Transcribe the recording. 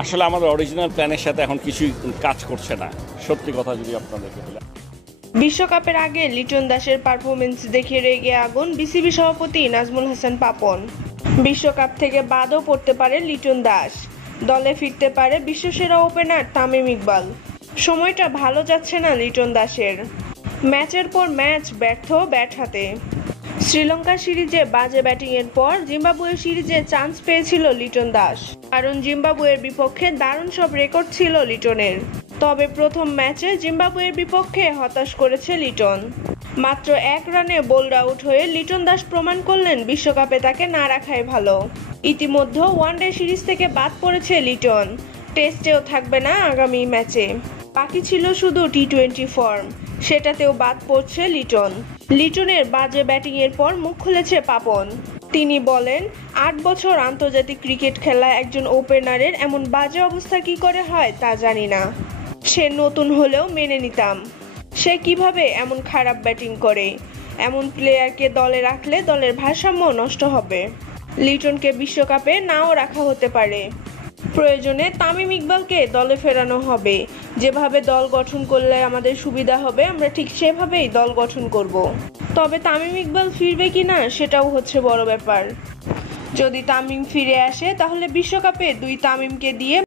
আসলে আমাদের অরিজিনাল প্ল্যানের সাথে এখন কিছুই কাজ করছে না, সত্যি কথা যদি আপনাদেরকে বলি। বিশ্বকাপের আগে লিটন দাসের পারফরমেন্স দেখে রেগে আগুন বিসিবি সভাপতি নাজমুল হাসান পাপন। বিশ্বকাপ থেকে বাদও পড়তে পারে লিটন দাস, দলে ফিরতে পারে বিশ্বসেরা ওপেনার তামিম ইকবাল। সময়টা ভালো যাচ্ছে না লিটন দাসের। ম্যাচের পর ম্যাচ ব্যর্থ ব্যাট হাতে। শ্রীলঙ্কা সিরিজে বাজে ব্যাটিংয়ের পর জিম্বাবুয়ে সিরিজে চান্স পেয়েছিল লিটন দাস, কারণ জিম্বাবুয়ের বিপক্ষে দারুণ সব রেকর্ড ছিল লিটনের। তবে প্রথম ম্যাচে জিম্বাবুয়ের বিপক্ষে হতাশ করেছে লিটন। মাত্র 1 রানে বোল্ড আউট হয়ে লিটন দাস প্রমাণ করলেন বিশ্বকাপে তাকে না রাখাই ভালো। ইতিমধ্যে ওয়ানডে সিরিজ থেকে বাদ পড়েছে লিটন, টেস্টেও থাকবে না আগামী ম্যাচে। বাকি ছিল শুধু টি-20 ফর্ম, সেটাতেও বাদ পড়ছে লিটন। লিটনের বাজে ব্যাটিংয়ের পর মুখ খুলেছে পাপন। তিনি বলেন, 8 বছর আন্তর্জাতিক ক্রিকেট খেলা একজন ওপেনারের এমন বাজে অবস্থা কি করে হয় তা জানি না। সে নতুন হলেও মেনে নিতাম। সে কিভাবে এমন খারাপ ব্যাটিং করে? এমন প্লেয়ারকে দলে রাখলে দলের ভারসাম্য নষ্ট হবে। লিটনকে বিশ্বকাপে নাও রাখা হতে পারে। প্রয়োজনে তামিম ইকবালকে দলে ফেরানো হবে। যেভাবে দল গঠন করলে আমাদের সুবিধা হবে আমরা ঠিক সেভাবেই দল গঠন করব। তবে তামিম ইকবাল ফিরবে কিনা সেটাও হচ্ছে বড় ব্যাপার। যদি তামিম ফিরে আসে তাহলে বিশ্বকাপে 2 তামিমকে দিয়ে